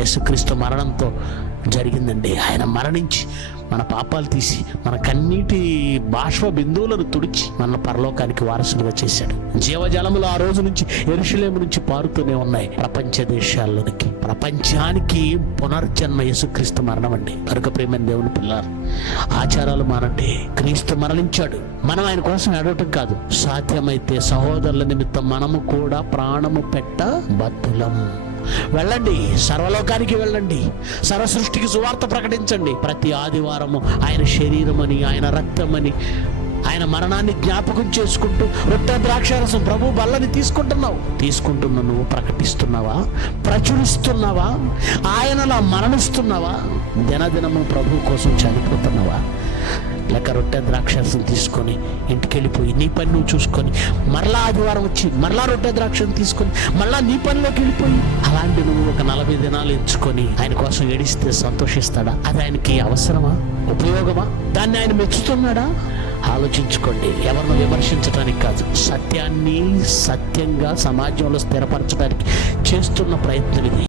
యేసుక్రీస్తు మరణంతో జరిగిందండి. ఆయన మరణించి మన పాపాలు తీసి మన కన్నీటి బాష్ప బిందువులను తుడిచి మన పరలోకానికి వారసులుగా చేశాడు. జీవజలములు ఆ రోజు నుంచి యెరూషలేము నుంచి పారుతూనే ఉన్నాయి ప్రపంచ దేశాల్లోనికి. ప్రపంచానికి పునర్జన్మ యేసుక్రీస్తు మరణం అండి. కనుక ప్రియమైన దేవుని పిల్లలు, ఆచారాలు మానండి. క్రీస్తు మరణించాడు, మనం ఆయన కోసం ఏడవటం కాదు. సాధ్యమైతే సహోదరుల నిమిత్తం మనము కూడా ప్రాణము పెట్ట బద్ధులం. వెళ్ళండి, సర్వలోకానికి వెళ్ళండి, సర్వ సృష్టికి సువార్త ప్రకటించండి. ప్రతి ఆదివారము ఆయన శరీరమని, ఆయన రక్తమని, ఆయన మరణాన్ని జ్ఞాపకం చేసుకుంటూ రొట్టె ద్రాక్షారసం ప్రభు బల్లని తీసుకుంటున్నావు. నువ్వు ప్రకటిస్తున్నావా? ప్రచురిస్తున్నావా? ఆయనలా మరణిస్తున్నావా? దినదినము ప్రభు కోసం చనిపోతున్నావా? లేక రొట్టె ద్రాక్షారసం తీసుకొని ఇంటికి వెళ్ళిపోయి నీ పని నువ్వు చూసుకొని మరలా ఆదివారం వచ్చి మరలా రొట్టె ద్రాక్షను తీసుకొని మరలా నీ పనిలోకి వెళ్ళిపోయి అలాంటి నువ్వు ఒక 40 దినాలు ఎంచుకొని ఆయన కోసం ఏడిస్తే సంతోషిస్తాడా? అది ఆయనకి అవసరమా? ఉపయోగమా? దాన్ని ఆయన మెచ్చుతున్నాడా? ఆలోచించుకోండి. ఎవరిని విమర్శించడానికి కాదు, సత్యాన్ని సత్యంగా సమాజంలో స్థిరపరచడానికి చేస్తున్న ప్రయత్నం ఇది.